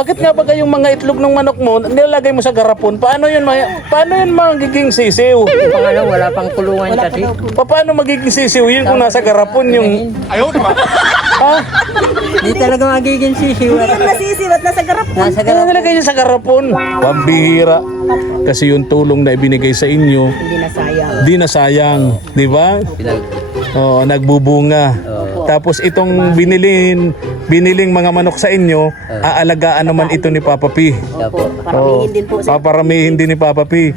Bakit nga ba kayong mga itlog ng manok mo, nilalagay mo sa garapon? Paano yun magiging sisiw? Pangalaw, wala pang kulungan kasi. Paano magiging sisiw yun kung nasa garapon yung... Ayaw naman. Ha? Di talaga magiging sisiw. Hindi yan nasisiwat na sa garapon. Nasa Kaya nilagay nyo sa garapon. Pambihira. Kasi yung tulong na ibinigay sa inyo, Hindi na sayang. di na sayang. Di ba? Oo, nagbubunga. Tapos itong biniling mga manok sa inyo, aalagaan naman ito ni Papa P. Opo, paramihin din po sa... Paparamihin din ni Papa P.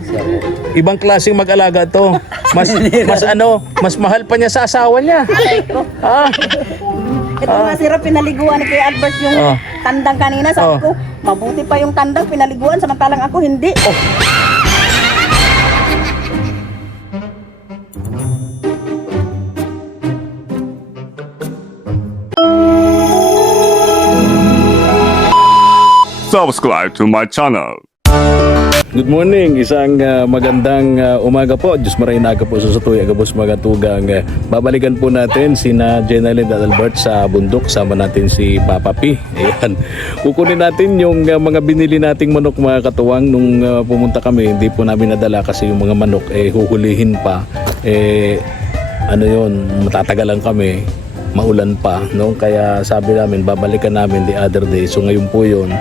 Ibang klaseng mag-alaga to. Mas mahal pa niya sa asawa niya. Ah, Ito nga sira, pinaliguan ni Kuya Albert yung tandang kanina. Sabi ko, mabuti pa yung tandang pinaliguan, samantalang ako hindi. Subscribe to my channel. good morning, isang magandang umaga po. Diyos maray na aga po sa Sutoy, agabos magatugang. Babalikan po natin sina Jenalyn at Albert sa bundok. Sama natin si Papa P. Ayan. Kukunin natin yung mga binili nating manok mga katuwang. Nung pumunta kami, hindi po namin nadala kasi yung mga manok huhulihin pa. Ano yun, matatagalan kami. Maulan pa, no? Kaya sabi namin, babalikan namin the other day. So ngayon po yun.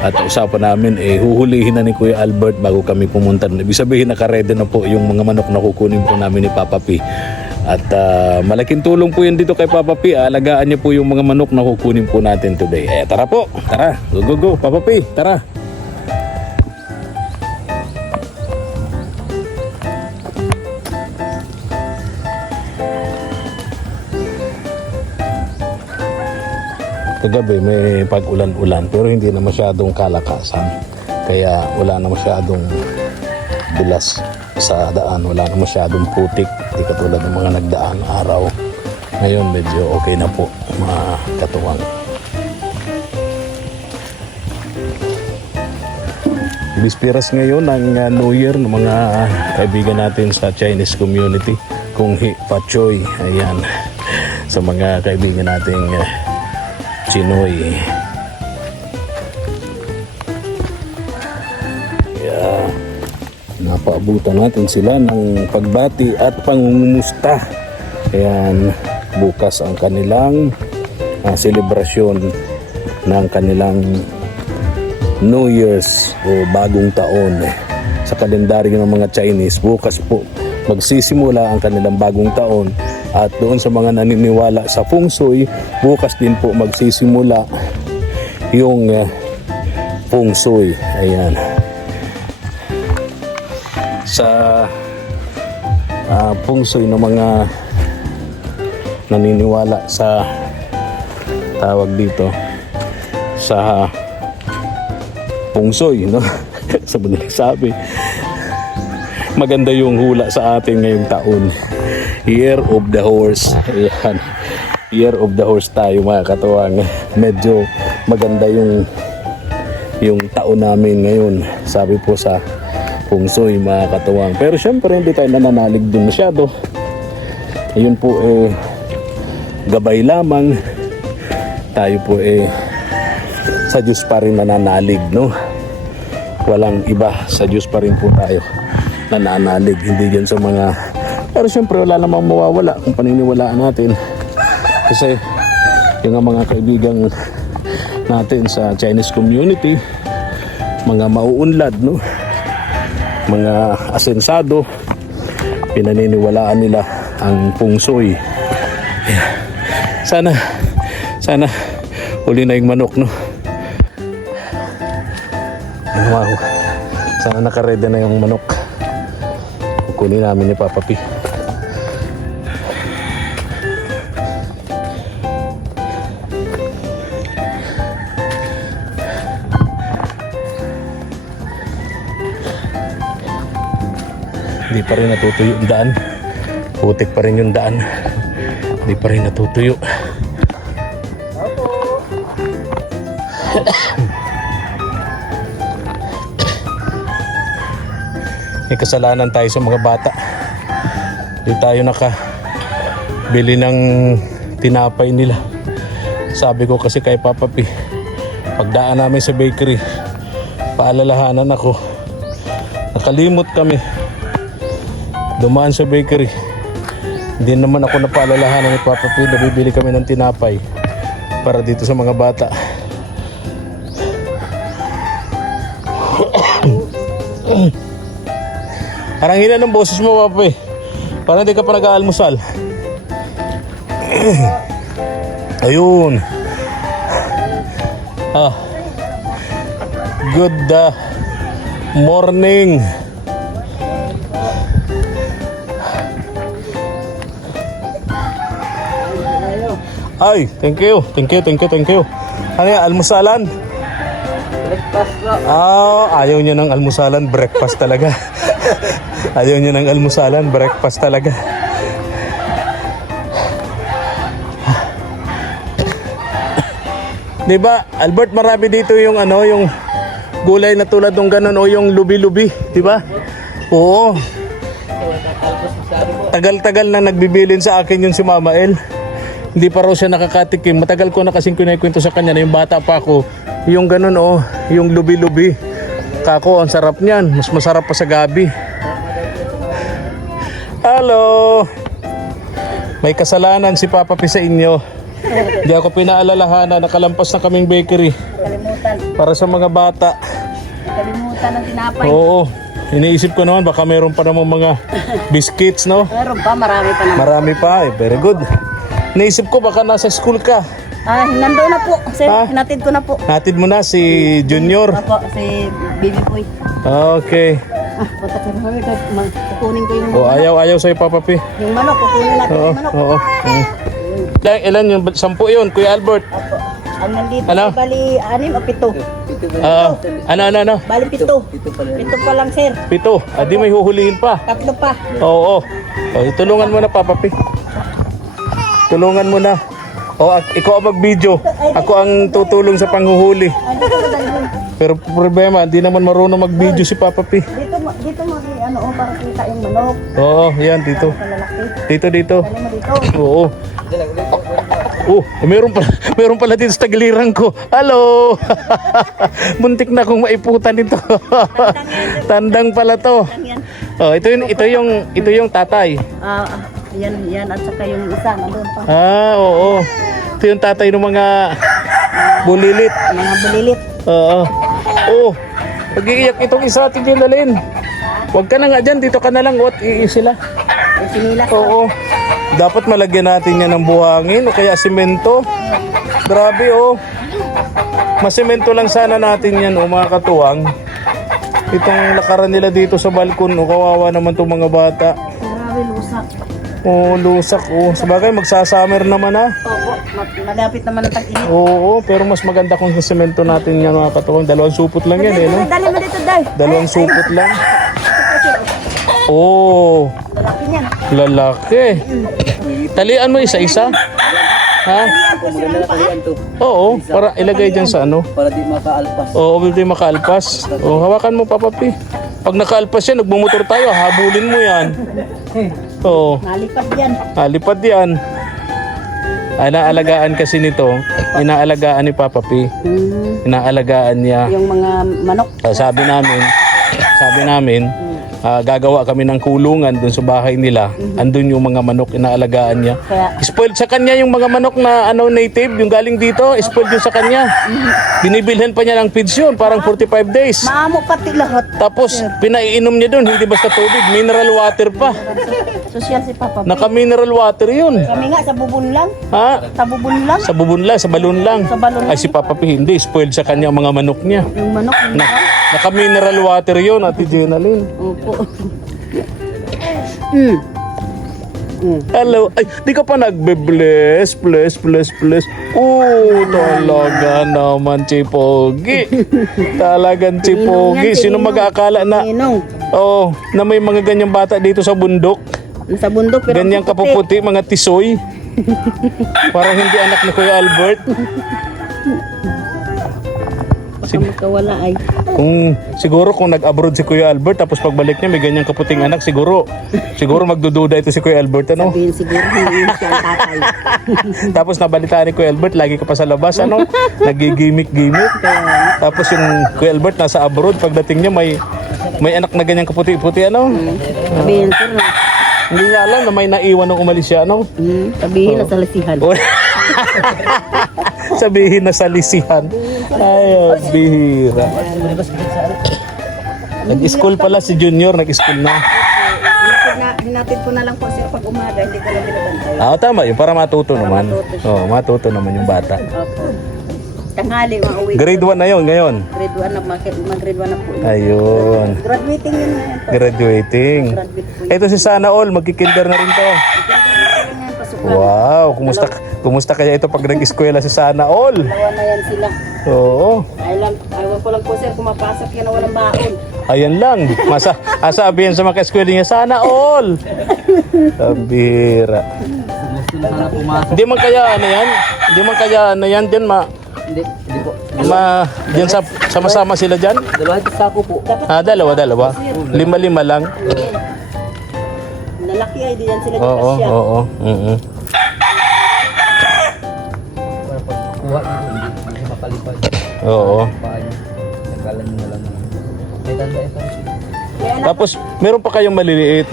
At usapan namin, huhulihin na ni Kuya Albert bago kami pumunta. Ibig sabihin, nakaredy na po yung mga manok na kukunin po namin ni Papa P. At malaking tulong po yun dito kay Papa P. Alagaan niyo po yung mga manok na kukunin po natin today. Tara po, tara. Go, go, go. Papa P, tara. Kagabi may pag-ulan-ulan pero hindi na masyadong kalakasan, kaya wala na masyadong bilas sa daan, wala na masyadong putik, di katulad ng mga nagdaan araw. Ngayon medyo okay na po mga katuwang. Bispiras ngayon ng New Year ng mga kaibigan natin sa Chinese community, Kung Hee Pachoy. Ayan, sa mga kaibigan nating Chinoy. Yeah. Napaabutan natin sila ng pagbati at pangungumusta. Ayan, bukas ang kanilang selebrasyon ng kanilang New Year's o bagong taon. Sa kalendaryo ng mga Chinese, bukas po magsisimula ang kanilang bagong taon. At doon sa mga naniniwala sa Feng Shui, bukas din po magsisimula yung Feng Shui. Ayan. Sa Feng Shui ng mga naniniwala sa tawag dito sa Feng Shui, no? Sa madaling sabi, maganda yung hula sa atin ngayong taon. Year of the Horse. Ayan. Year of the Horse tayo mga katuwang. Medyo maganda yung taon namin ngayon. Sabi po sa Feng Shui mga katuwang. Pero syempre hindi tayo nananalig dun masyado. Ayun po gabay lamang. Tayo po sa Diyos pa rin nananalig, no? Walang iba, sa Diyos pa rin po tayo nananalig. Hindi dyan sa mga... Pero siyempre wala namang mawawala kung paniniwalaan natin. Kasi yung mga kaibigan natin sa Chinese community, mga mauunlad, no? Mga asensado, pinaniniwalaan nila ang Feng Shui. Sana huli na yung manok, no? Wow. Sana nakaredy na yung manok. Kukunin namin ni Papa P. Hindi pa rin natutuyo yung daan. Putik pa rin yung daan. Hindi pa rin natutuyo. May kasalanan tayo sa mga bata. Hindi tayo nakabili ng tinapay nila. Sabi ko kasi kay Papa P, Pagdaan namin sa bakery, paalalahanan ako. Nakalimot kami. Dumaan sa bakery. Hindi naman ako napaalalahanan ni Papa P na bibili kami ng tinapay para dito sa mga bata. Parang hina ng boses mo, Papa P. Parang hindi ka pa nag-aalmusal. Ayun. Good morning. Ay, thank you. Ano yan, almusalan? Breakfast po. Ayaw niya ng almusalan, breakfast talaga. Ayaw niya ng almusalan, breakfast talaga. Diba, Albert, marami dito yung yung gulay na tulad ng ganun o yung lubi-lubi, diba? Oo. Tagal-tagal na nagbibilin sa akin yung si Mama El. Hindi pa raw siya nakakatikim. Matagal ko na kasing kinikwento sa kanya na yung bata pa ako, yung ganun yung lubi-lubi. Kako, ang sarap niyan. Mas masarap pa sa gabi. Hello! May kasalanan si Papa P sa inyo. Hindi ako pinaalalahanan, nakalampas na kaming bakery Kalimutan. para sa mga bata. Kalimutan ng tinapay. Oo, iniisip ko naman baka mayroon pa namang mga biscuits, no? Meron pa, marami pa naman. Marami pa, very good. Naisip ko baka nasa school ka. Nandoon na po, sir. Ha? Hinatid ko na po. Hatid mo na si Junior. Apo, si Baby Boy. Okay. Punta ko na kami. Kukunin ko yung Ayaw sa'yo, Papa P. yung manok. Kukunin natin Oo, yung manok. oo. Ilan yun? 10 yun, Kuya Albert. Apo. Ang nandito, Ano? bali 6 o 7. Ano? Bali 7. 7 pa lang, sir. 7. Di may huhulihin pa. 3 pa. Oo. Tulungan mo na, Papa P. Tulungan mo na. Ikaw ang mag-video. Ako ang tutulong sa panghuhuli. Dito ko dalhin. Pero problema, hindi naman marunong mag-video si Papa P. Dito para kita yung manok. Oo, yan, dito. Palalaki. Dito. Dali mo dito. Oo. Meron pala dito sa tagiliran ko. Hello! Muntik na akong maiputan ito. Tandang pala to. Yan. Ito yung tatay. Yan. At saka yung isa, nandun pa. Oo. Ito yung tatay ng mga bulilit. Mga bulilit. Oo. Pag-iiyak itong isa, tigilin. Huwag ka na nga dyan, dito ka na lang. Sila. Yung sinilas. Oo. Dapat malagyan natin yan ng buhangin o kaya simento. Grabe, Masimento lang sana natin yan, mga katuwang. Itong lakaran nila dito sa balkon, kawawa naman itong mga bata. Grabe, lusak. Lusak, Sabagay, magsasummer naman, Opo, malapit naman ang tag-init. Oo, pero mas maganda kung sa semento natin yan, mga katuwang. 2 supot lang yan, no? Dali mo dito, Day. 2 supot lang. Lalaki niyan. Lalaki. Talian mo isa-isa? Ha? Oo, para ilagay dyan sa Para di makaalpas. Oo, hindi makaalpas. Hawakan mo, Papa P. Pag nakaalpas yan, nagmumotor tayo, habulin mo yan. Oo, Nalipad yan. lipad yan. Inaalagaan kasi nito, inaalagaan ni Papa P. Inaalagaan niya. Yung mga manok. Sabi namin, gagawa kami ng kulungan dun sa bahay nila. Andun yung mga manok, inaalagaan niya. Kaya, Spoiled sa kanya yung mga manok na native, yung galing dito, spoiled yun sa kanya. Binibilhan pa niya ng feeds yun, parang 45 days. maamo pati lahat. Tapos pinaiinom niya dun, hindi basta tubig, mineral water pa. Sosyal si Papa. Naka-mineral water yun. Kami nga, sa bubon lang. Ha? Sa bubon lang. Sa bubon lang, sa balon lang. Sa balon Ay lang. si Papa P, hindi, spoiled sa kanya ang mga manok niya. Yung manok. Yung Naka-mineral water yun, Ate Jenaline. Opo. Hello. Ay, di ka pa nagbe-bless. Talaga naman, Chipogi. Talagang Chipogi. Sino mag-aakala na, Ninong. na may mga ganyang bata dito sa bundok? Sa bundok. Pero Ganyang kapuputi, mga tisoy. Parang hindi anak ni Kuya Albert. Magkawala ay. Kung siguro kung nag-abroad si Kuya Albert tapos pagbalik niya may ganyang kaputing anak, siguro magdududa ito si Kuya Albert, ano? Sabihin siguro hindi siya ang tatay. Tapos nabalitaan ni Kuya Albert, lagi ka pa sa labas, ano? Nagigimik-gimik. Tapos yung Kuya Albert nasa abroad, pagdating niya may anak na ganyang kaputi-puti, ano? Sabihin sir na. Hindi niya alam na may naiwan ng umalis siya, ano? Sabihin na sa lasihan. Sabihin na sa lisihan. Ay, bihira. Nag-school pala si Junior, nag-school na. Hinatid ko na lang po sir pag umaga, hindi ko lang binabantay. Tama yun, para matuto naman. Matuto naman yung bata. Opo. Tanghali, mauwi. Grade 1 na yun ngayon. Grade 1 na, mag-grade 1 na po. Ayun. Graduating yun ngayon po. Graduating. Graduate po yun. Ito si Sana All, magkikinder na rin to. Ngayon, pasukan. Wow, kumusta kaya ito pag nag-eskwela si Sana All? Dalawa na yan sila. Oo. Ayaw ko lang po sir, kumapasok yan na walang baon. Ayan lang. Sabihin sa mga eskwela niya, Sana All. Sabira. Gusto na sana pumasok. Hindi man kaya ano yan? Hindi man kaya ano yan? Diyan Hindi po. diyan sama-sama sila dyan? Dalawa ito sako po. Dalawa. 5 lang. Lalaki ay di yan sila Oo. dikasya. Para pagkuha nyo, hindi mapalipad. Oo. Paano? Nagalan nyo na lang. May tanda ito. Tapos, meron pa kayong maliliit.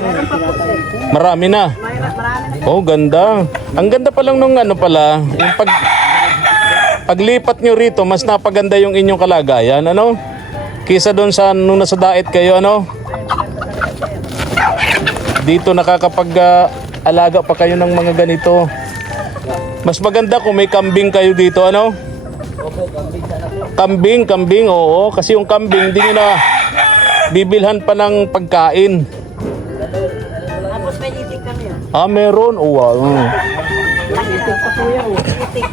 Marami na. Marami na. Oh, ganda. Ang ganda pa lang nung ano pala, yung paglipat nyo rito, mas napaganda yung inyong kalagayan, ano? Kisa doon sa nung nasa daet kayo, ano? Dito nakakapag-alaga pa kayo ng mga ganito. Mas maganda kung may kambing kayo dito, ano? Kambing, oo. Kasi yung kambing, hindi nyo na bibilhan pa ng pagkain. Tapos may itik kami yan. Meron? Oh, wow. Itik pa po yan. Itik.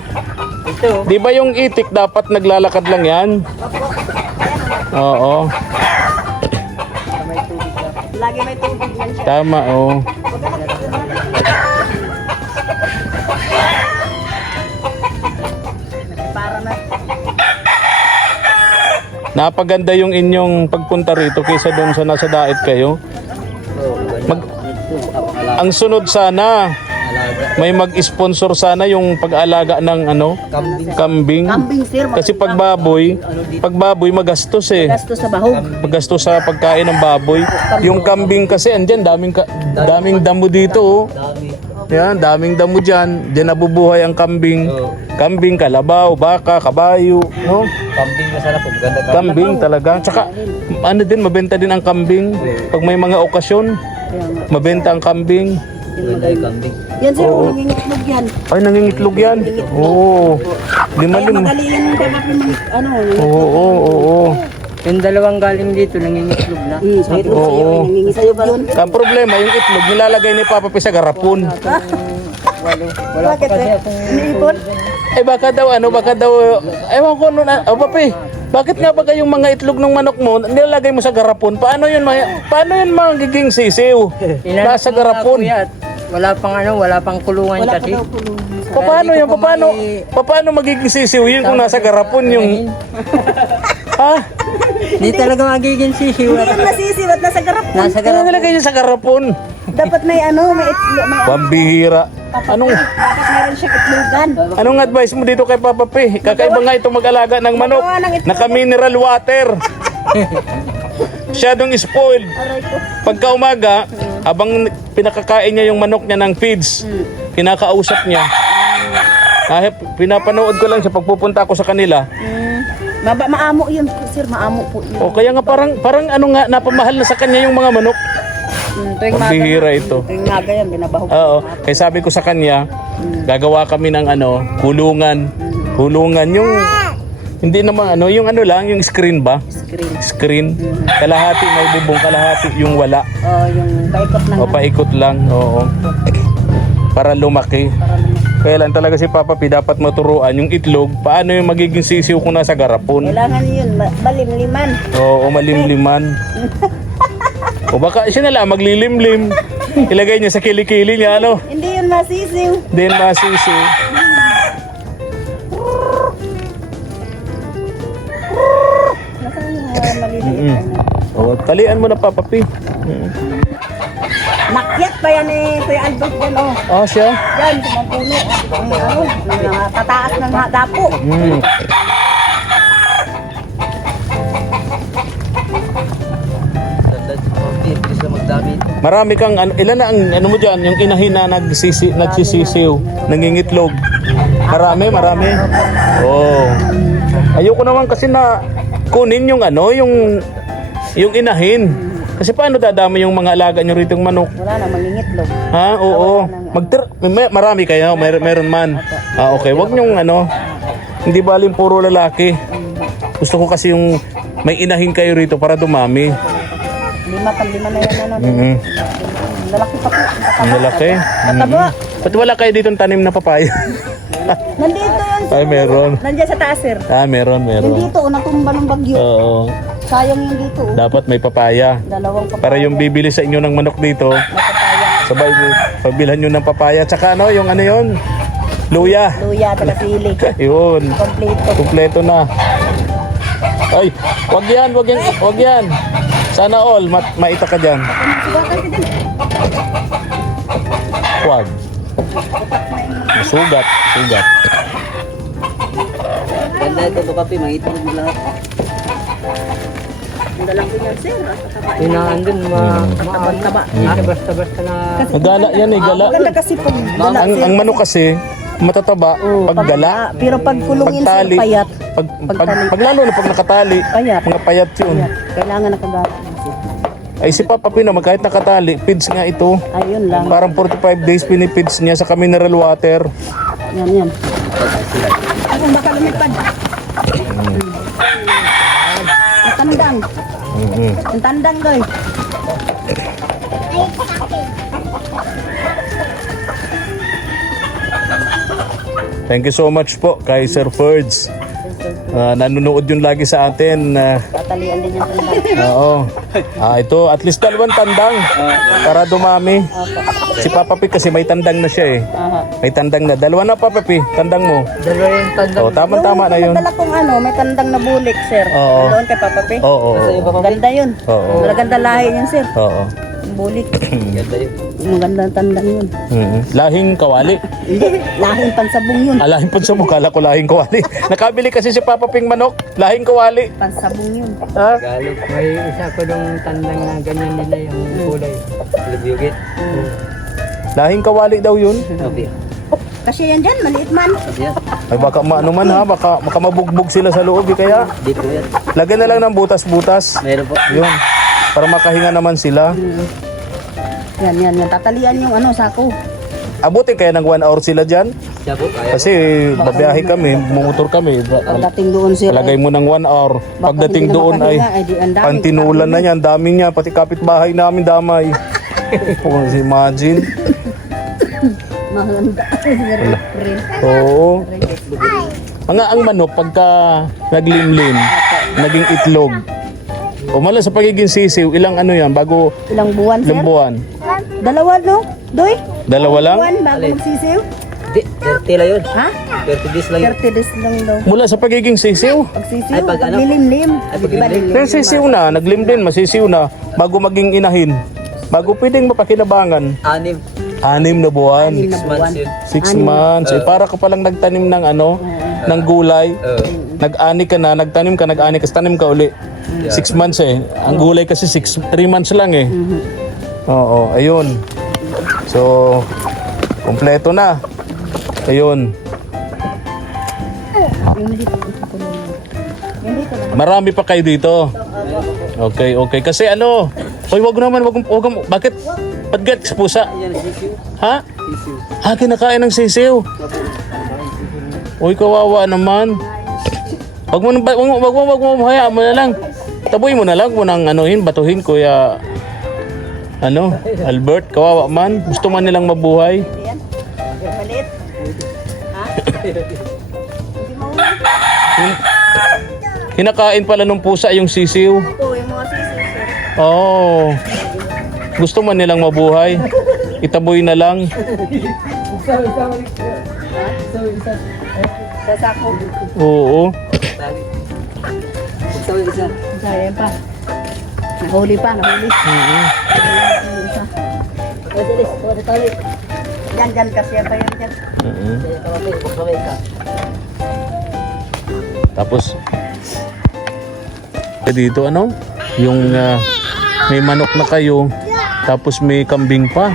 Ito. Di ba yung itik dapat naglalakad lang yan? Oo. Lagi may tubig yan siya. Tama, oo. Para na. Napaganda yung inyong pagpunta rito kaysa doon sa nasa daet kayo. Ang sunod sana, may mag-sponsor sana yung pag-alaga ng kambing. Kambing sir. Kasi pag baboy magastos eh. Gasto sa bahog. Magastos sa pagkain ng baboy. Yung kambing kasi andyan, daming damo dito. Oh. Yan, daming damo dyan. Diyan nabubuhay ang kambing. Kambing, kalabaw, baka, kabayo. No? Kambing na sana po. Ganda ka. Kambing talaga. Tsaka, mabenta din ang kambing. Pag may mga okasyon, mabenta ang kambing. Ganda yung kambing. Yan sir, nangingitlog yan. Ay, nangingitlog yan. Oo. Kaya Lima. madali yan yung dapat yung Oo. Yung dalawang galing dito, nangingitlog na. Sa'yo nangingitlog yun. Ang problema, yung itlog, nilalagay ni Papa P sa garapon. Wala Bakit pa kasi eh? akong... Iniipon? Baka daw, ewan ko nun, Papi, bakit nga ba yung mga itlog ng manok mo, nilalagay mo sa garapon? Paano yun magiging sisiw? Nasa garapon. Wala pang kulungan Wala pa kasi. daw pulong. Paano magiging sisiw yun kung nasa garapon yung... Ha? Hindi talaga magiging sisiw. Hindi yan masisiw at nasa garap. Nasa Ano nilagay niya sa garapon? Dapat may itlog, may Pambihira. Anong dapat meron siyang itlogan. Anong advice mo dito kay Papa P? Kakaiba nga itong mag-alaga ng manok. Naka-mineral water. Masyadong spoiled. Aray ko. Pagka umaga, habang pinakakain niya yung manok niya ng feeds, kinakausap niya. Kahit pinapanood ko lang siya pagpupunta ako sa kanila. Maamo yun, sir, maamo po yun. O kaya nga parang ano nga, napamahal na sa kanya yung mga manok. Tuwing Pambihira ito. Tuwing maga yan, binabahog. Oo. Kaya sabi ko sa kanya, gagawa kami ng kulungan. Kulungan yung hindi naman yung lang, yung screen ba? Screen. Kalahati may bubong, kalahati yung wala. Yung paikot ng O paikot lang, oo. Para lumaki. Kaya lang talaga si Papa P dapat maturuan yung itlog, paano yung magiging sisiw kung nasa garapon. Kailangan yun, malimliman. Oo, malimliman. O baka siya na lang maglilimlim. Ilagay niya sa kilikili niya, ano? Hindi yun masisiw. Then masisiw. maliliit. Oh, talian mo na Papa P. Nakyat pa yan eh, Kuya Albert yan oh. Ah, siya? Yan, kumapuno. Ang tataas ng dapo. Tanda, okay, bilis na magdamit. Marami kang, ilan na ang, ano mo dyan, yung inahin na nagsisisiw, nangingitlog. Marami. Oh. Ayoko naman kasi na kunin yung yung inahin. Kasi paano dadami yung mga alaga nyo rito yung manok? Wala na, mangingitlog. Ha? Oo. Marami kayo, meron man. Ah, okay. Wag nyong hindi baling puro lalaki. Gusto ko kasi yung may inahin kayo rito para dumami. Lima na yan ano. Lalaki pa po. Ang lalaki. Mataba. Ba't wala kayo dito tanim na papaya? Nandito yan. Ay, meron. Nandiyan sa taas, sir. Ah, meron. Yung dito, natumba ng bagyo. Oo. Sayang yung dito. Dapat may papaya. Dalawang papaya. Para yung bibili sa inyo ng manok dito, Papaya. sabay pabilhan nyo ng papaya. Tsaka yung yun? Luya. Luya, taga sili. Yun. Kompleto. Kompleto na. Ay, wag yan. Sana all, maita ka dyan. Sugakan ka din. Wag. Sugat. Ganda ito, kape, maitlog mo lahat. Ang dalang ko yan, sir. Tataba. Pinaan din, Taba. basta-basta na. Gala yan gala. Maganda kasi pag dala, sir. Ang manok kasi, matataba pag gala. Pero pag kulungin, sir, Pagtali. payat. Pag lalo na pag nakatali, Payat. mga payat yun. Payat. Kailangan nakagala. Ay si Papa P naman kahit nakatali, feeds nga ito. Ayun lang. Parang 45 days pinipits niya sa mineral water. Yan. Ako baka lumipad. Ang tandang. Ang tandang, guys. Thank you so much po kay Sir Ferds. Nanonood yun lagi sa atin. Tatalian din yung tandang. Oo. Ito, at least 2 tandang para dumami. Si Papa P kasi may tandang na siya eh. May tandang na. 2 na Papa P, tandang mo. Dalawa yung tanda. Oh, tama na yun. Yung dala kong may tandang na bulik, sir. Oo. Doon kay Papa P. Oo. Ganda yun. Oo. Maganda lahi yun, sir. Oo. Yung bulik. Ganda yun. Magandang tandang yun. Lahing kawali. Hindi, lahing pansabong yun. Lahing pansabong. Kala ko lahing kawali. Nakabili kasi si Papa Ping manok. Lahing kawali. Pansabong yun. Tagalog. May isa ko nung tandang na ganyan nila yung kulay. Lubyugit. Lahing kawali daw yun. Okay. Kasi yan dyan, maliit man. Yan. Ay baka maano man ha. Baka mabugbog sila sa loob. Kaya Di po yan. lagyan na lang ng butas-butas. Meron po. Yun. Para makahinga naman sila. Yan. Tatalian yung sako. Abutin kaya ng 1 hour sila dyan. Siya po, kaya. Kasi babiyahe kami, mumotor kami. Pagdating doon, sir. Lagay mo ng 1 hour. Pagdating doon ay pantinulan na yan. Dami niya. Pati kapitbahay namin damay. Imagine. Mahanda. Oo. Ang manok pagka naglimlim, naging itlog. O mala sa pagiging sisiw, ilang yan bago Ilang buwan, sir? ilang buwan? 2, no? Doy? 2 lang? Buwan bago magsisiw? Di, 30 lang yun. Ha? 30 days lang yun. 30 days lang daw. Mula sa pagiging sisiw? Pagsisiw, Ay, pag ano? paglilimlim. Ay, Di ba, paglilimlim. Pero sisiw na, naglimlim, masisiw na, bago maging inahin. Bago pwedeng mapakinabangan, 6 na buwan. 6 months yun. 6 months. Para ka palang nagtanim ng ng gulay. Nag-ani ka na, nagtanim ka, nag-ani ka, tanim ka uli. 6 months eh. Ang gulay kasi 3 months lang eh. Oo, ayun. So, kompleto na. Ayun. Yung dito. Yung dito. Marami pa kayo dito. Okay. Kasi hoy, wag bakit? Paggat sa pusa. Yan, sisiw. Ha? Sisiw. Kinakain ng sisiw. Uy, kawawa naman. Wag mo, hayaan mo na lang. Taboy mo na lang, wag mo nang batuhin, Kuya Albert, kawawa man. Gusto man nilang mabuhay. Yan. Maliit. Ha? Hindi mo. Kinakain pala ng pusa yung sisiw. Ito, yung mga sisiw, sir. Oh. Gusto man nilang mabuhay. Itaboy na lang. Sa sako. Oo. Sayang pa. Nahuli pa, nahuli. Isa. Dyan kasi pa yan dyan. Tapos dito ano, yung may manok na kayo, tapos may kambing pa.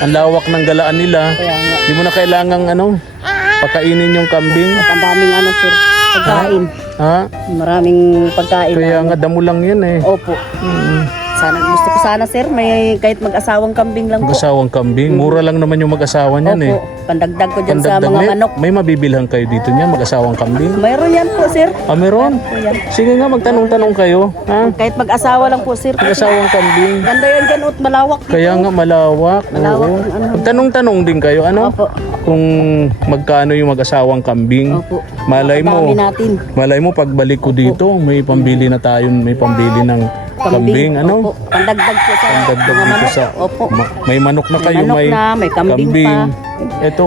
Ang lawak ng galaan nila. Kaya nga. Hindi mo na kailangang ano, pakainin yung kambing. Ang daming ano sir, pagkain. Ha? Maraming pagkain. Kaya nga damo lang yan eh. Opo. Sana, gusto ko sana sir, may kahit mag-asawang kambing lang po. Mag-asawang kambing, mura lang naman yung mag-asawa niyan eh. Opo, pandagdag ko dyan sa Pandagdag mga na- manok. May mabibilhan kayo dito niyan, mag-asawang kambing. Mayroon yan po sir. Ah, meron? Yan. Sige nga, magtanong-tanong kayo. Ha? Kahit mag-asawa lang po sir. Mag-asawang kambing. Ganda yan dyan at malawak dito. Kaya nga malawak. Malawak Oo. yung ano. Magtanong-tanong din kayo, ano? Opo. Kung magkano yung mag-asawang kambing. Opo. Malay mo, Dami natin. malay mo pagbalik ko dito, may pambili na tayo, may pambili ng kambing, ano? Opo. Pandagdag po sa Pandagdag mga dito manok. sa Opo. may manok na kayo, manok na, may kambing pa. Ito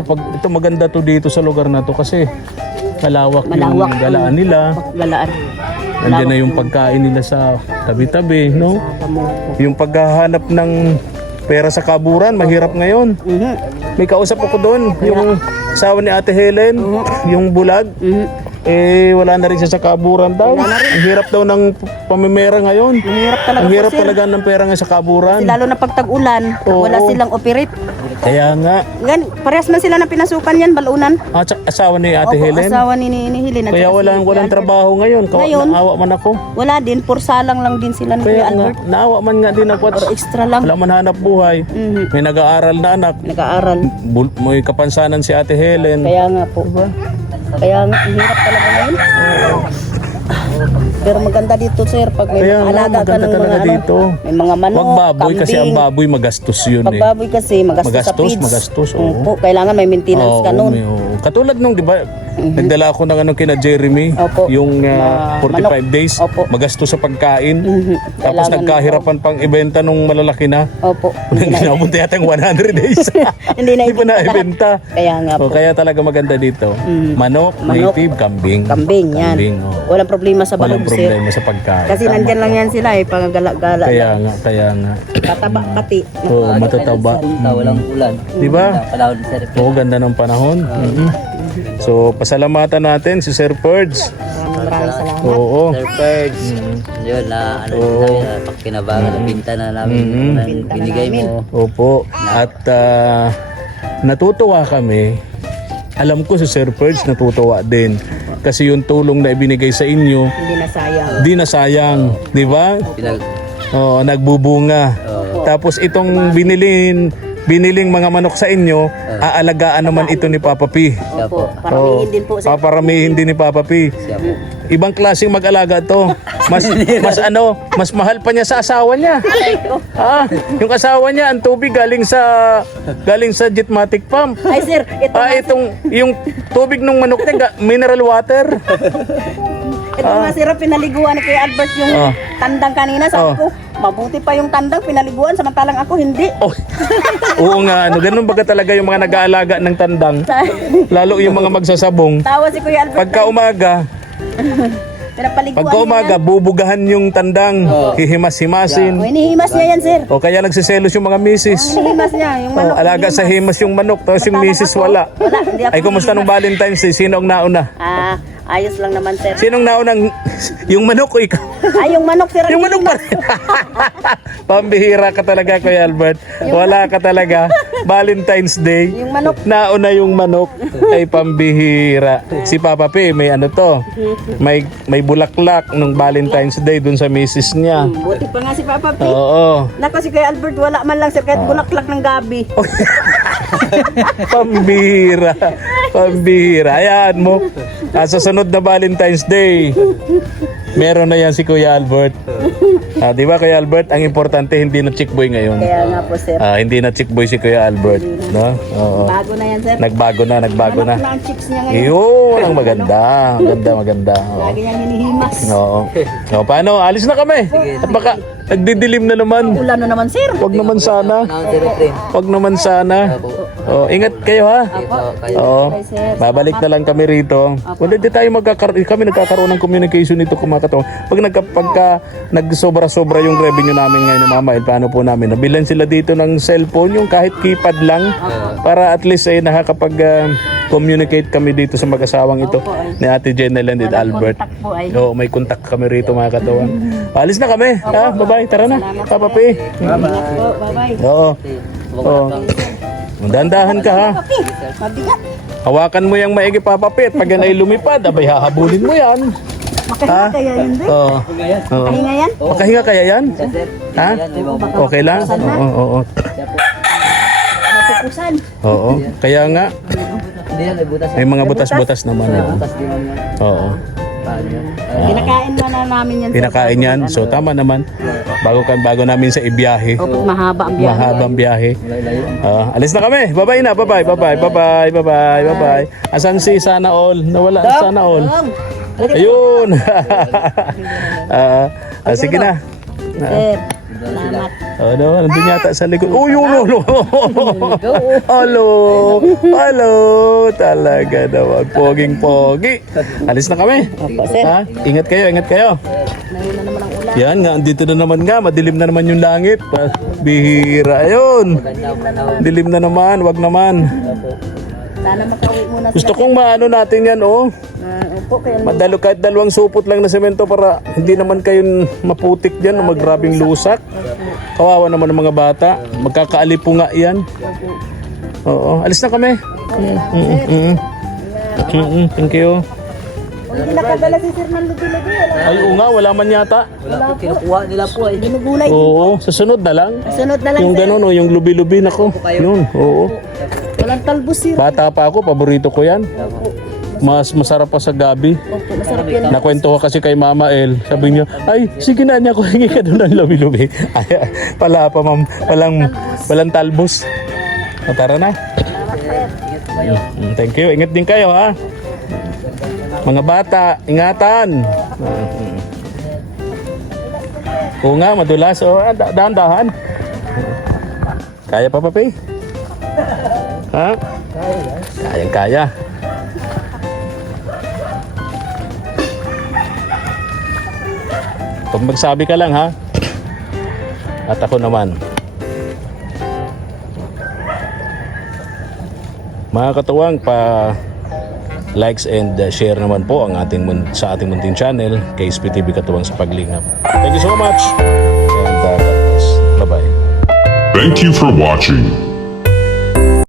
maganda to dito sa lugar na to kasi malawak Malawak. yung galaan nila. Galaan. Nandiyan na yung pagkain nila sa tabi-tabi, no? Yung paghahanap ng pera sa kaburan, mahirap ngayon. Mhm. May kausap ako doon, yung asawa ni Ate Helen, yung bulag. Mhm. Wala na rin siya sa kaburan daw. Ang hirap daw ng pamimera ngayon. Mahirap talaga Ang po hirap sir. talaga ng pera nga sa kaburan. Kasi lalo na pag tag-ulan, Oo. wala silang operate. Kaya nga, Parehas man sila na pinasukan yan, balunan. asawa ni Ate Opo, Helen. asawa ni Helen. at Kaya saka si walang Kuya Albert. trabaho ngayon. Ngayon? Naawa man ako. Wala din, pursalang lang din sila ni Kaya Kuya nga, Albert. naawa man nga din ako. Or extra lang. Wala man hanap buhay. Mhm. May nag-aaral na anak. Nag-aaral. May kapansanan si Ate Helen. Kaya nga po. Kaya nga, ang hirap talaga ngayon. Pero maganda dito sir, pag may Kaya mga nga, alaga ka maganda ng talaga mga dito. may mga manok, Wag baboy kasi ang kambing. baboy magastos yun Pag eh. baboy kasi, magastos sa feeds. Magastos, oo. Opo, kailangan may maintenance ka nun. oo. Katulad nung, di ba, nagdala ako ng kina Jeremy, Opo. yung Na 45 manok. days, Opo. magastos sa pagkain. Mhm. Tapos Kailangan- nagkahirapan pang ibenta nung malalaki na. Opo. Nabunta yata yung 100 days. Hindi na Hindi pa ibenta lahat. naibenta. Kaya nga po. Kaya talaga maganda dito. Manok, native, kambing. Kambing, yan. Kambing, oo. Walang problema sa Walang bahog sir. problema sa pagkain. Kasi nandyan lang yan sila eh, pagagala-gala. Kaya nga. Tataba pati. Oo, matataba. Walang ulan. Di ba? Palawad sir. Oo, ganda ng panahon. So, pasalamatan natin si Sir Purge. Maraming salamat. Oo. Sir Perds. Yun na ano din namin na pagkinabangan na binta na namin na binigay mo. Opo. At natutuwa kami. Alam ko si Sir Purge natutuwa din. Kasi yung tulong na ibinigay sa inyo, Hindi na sayang. di na sayang. Di ba? Pinag Oo, nagbubunga. Tapos itong biniling mga manok sa inyo, aalagaan naman ito ni Papa P. Opo. Paramihin din po sir. Paparamihin din ni Papa P. Ibang klaseng mag-alaga to. Mas mahal pa niya sa asawa niya. Yung asawa niya, ang tubig galing sa Jetmatic Pump. Ay sir, ito Yung tubig ng manok niya, mineral water. ito nga sir, pinaliguan ni Kuya Albert yung tandang kanina. Sabi ko, mabuti pa yung tandang pinaliguan, samantalang ako hindi. Oh, oo nga, ganun baga talaga yung mga nag-aalaga ng tandang. Lalo yung mga magsasabong. Tawa si Kuya Albert. Pagka umaga, Pinapaliguan bubugahan yung tandang, hihimas-himasin. O, inihimas niya yan sir. O kaya nagsiselos yung mga misis. Inihimas niya, yung O, manok. alaga sa himas yung manok, tapos yung misis wala. Wala, hindi ako. Ay, kumusta nung Valentine's Day? Sino ang nauna? Ayos lang naman sir. Sinong naunang, yung manok o ikaw? Ay, yung manok sir. Yung manok pa rin. Pambihira ka talaga, Kuya Albert. Wala ka talaga. Valentine's Day. Yung manok. Nauna yung manok. Ay, pambihira. Si Papa P, may ano to. May bulaklak nung Valentine's Day dun sa misis niya. Buti pa nga si Papa P. Oo. Nako si Kuya Albert, wala man lang sir, kahit bulaklak ng gabi. Pambihira. Pambihira. Hayaan mo. Sa sunod na Valentine's Day, meron na yan si Kuya Albert. Di ba Kuya Albert? Ang importante hindi na chick boy ngayon. Kaya nga po sir. Hindi na chick boy si Kuya Albert. No? Oo. Bago na yan sir. Nagbago na. Manok na ang chicks niya ngayon. Yun, ang maganda. Maganda. Oo. Lagi niyang hinihimas. Oo. So, paano? Alis na kami. At baka Nagdidilim na naman. Ulan na naman, sir. Wag naman sana. Wag naman sana. Oh, ingat kayo ha. Oo. Babalik na lang kami rito. Kung hindi tayo kami nagkakaroon ng communication nito kumakataon. Pagka nagsobra-sobra yung revenue namin ngayon, Mama El, paano po namin? Nabilan sila dito ng cellphone, yung kahit keypad lang, para at least ay nakakapag communicate kami dito sa mag-asawang ito ni Ate Jenel and Albert. Oo, may contact kami rito, mga katawan. Alis na kami. Ha? Bye-bye. Tara na. Papa P. Bye-bye. Oo. Oo. Dandahan ka ha. Mabigat. Hawakan mo yung maigi, Papa P. At pag yan ay lumipad, abay hahabulin mo yan. Makahinga kaya yun, Dre? Oo. Oo. Makahinga yan? Makahinga kaya yan? Ha? Okay lang? Oo, oo. Matukusan. Oo. Kaya nga, may mga butas-butas naman. Oo. Kinakain mo na namin yan. sir. Kinakain yan. So tama naman. Bago namin sa ibiyahe. Opo, mahaba ang biyahe. Mahabang biyahe. Alis na kami. Bye-bye na. Bye-bye. Bye-bye. Bye-bye. Bye-bye. Bye-bye. Asan si Sana All? Nawala ang Sana All. Ayun. Sige na. Sir, salamat. Ano, nandun yata sa likod. Uy, ulo. Hello. Hello. Talaga naman. Poging-pogi. Alis na kami. Ha? Ingat kayo, ingat kayo. Ngayon na naman ang ulan. Yan nga, andito na naman nga. Madilim na naman yung langit. Bihira. Ayun. Dilim na naman. Wag naman. Sana makauwi muna sila. Gusto kong maano natin yan, oh. Opo, kaya Kahit dalawang supot lang na semento para hindi naman kayo maputik dyan o magrabing lusak. Kawawa naman ng mga bata. Magkakaalipo nga yan. Oo. Alis na kami. Thank you. hindi nakadala si Sir ng lubi-lubi. Ay, oo nga. Wala man yata. Wala po. Kinukuha nila po ay ginugulay. Oo. Sa sunod na lang. Sunod na lang, Yung sir. gano'n, oh, yung lubi-lubi nako. Yun. Oo. Walang talbos, sir. Bata pa ako. Paborito ko yan. Mas masarap pa sa gabi. Opo, masarap yan. Nakwento ko kasi kay Mama El. Sabi niya, ay, sige na niya ko, hingi ka doon ng lubi-lubi. Ay, pala pa, ma'am. Walang talbos. O, tara na. Thank you. Ingat din kayo, ha? Mga bata, ingatan. Oo nga, madulas. O, dahan-dahan. Kaya pa, Papi? Ha? Kayang-kaya. Pag magsabi ka lang, ha? At ako naman. Mga katuwang, likes and share naman po ang sa ating munting channel, KSP TV Katuwang sa Paglingap. Thank you so much. And God bless. Bye-bye. Thank you for watching.